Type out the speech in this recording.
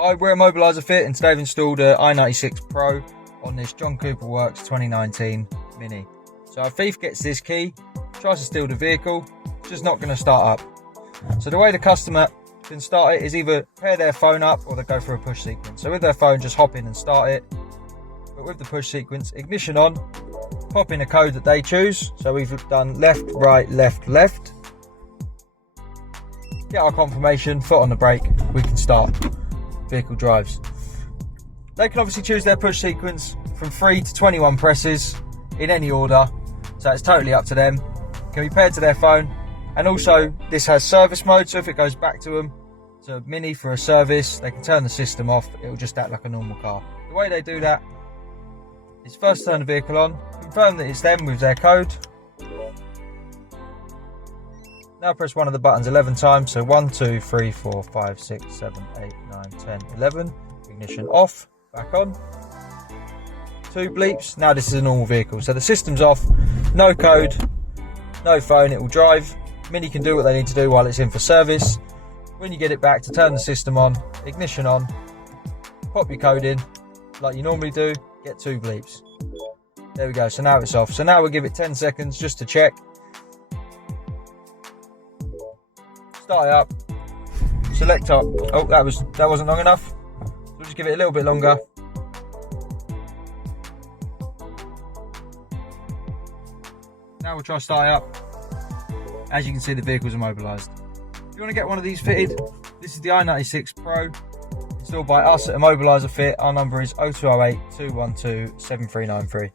Hi, we're Immobiliser Fit and today I've installed a i96 Pro on this John Cooper Works 2019 Mini. So our thief gets this key, tries to steal the vehicle, it's just not going to start up. So the way the customer can start it is either pair their phone up or they go for a push sequence. So with their phone, just hop in and start it. But with the push sequence, ignition on, pop in a code that they choose. So we've done left, right, left, left. Get our confirmation, foot on the brake, we can start. Vehicle drives. They can obviously choose their push sequence from 3 to 21 presses in any order, so it's totally up to them. Can be paired to their phone, and also this has service mode, so if it goes back to them to Mini for a service, they can turn the system off. It will just act like a normal car. The way they do that is first turn the vehicle on, confirm that it's them with their code. Now press one of the buttons 11 times, so 1, 2, 3, 4, 5, 6, 7, 8, 9, 10, 11. Ignition off, back on. 2 bleeps, now this is a normal vehicle. So the system's off, no code, no phone, it will drive. Mini can do what they need to do while it's in for service. When you get it back, to turn the system on, ignition on, pop your code in, like you normally do, get 2 bleeps. There we go, so now it's off. So now we'll give it 10 seconds just to check. Start it up, select up. Oh, that wasn't long enough. So we'll just give it a little bit longer. Now we'll try start it up. As you can see, the vehicle's immobilised. If you want to get one of these fitted, this is the i96 Pro, installed by us at Immobiliser Fit. Our number is 0208 212 7393.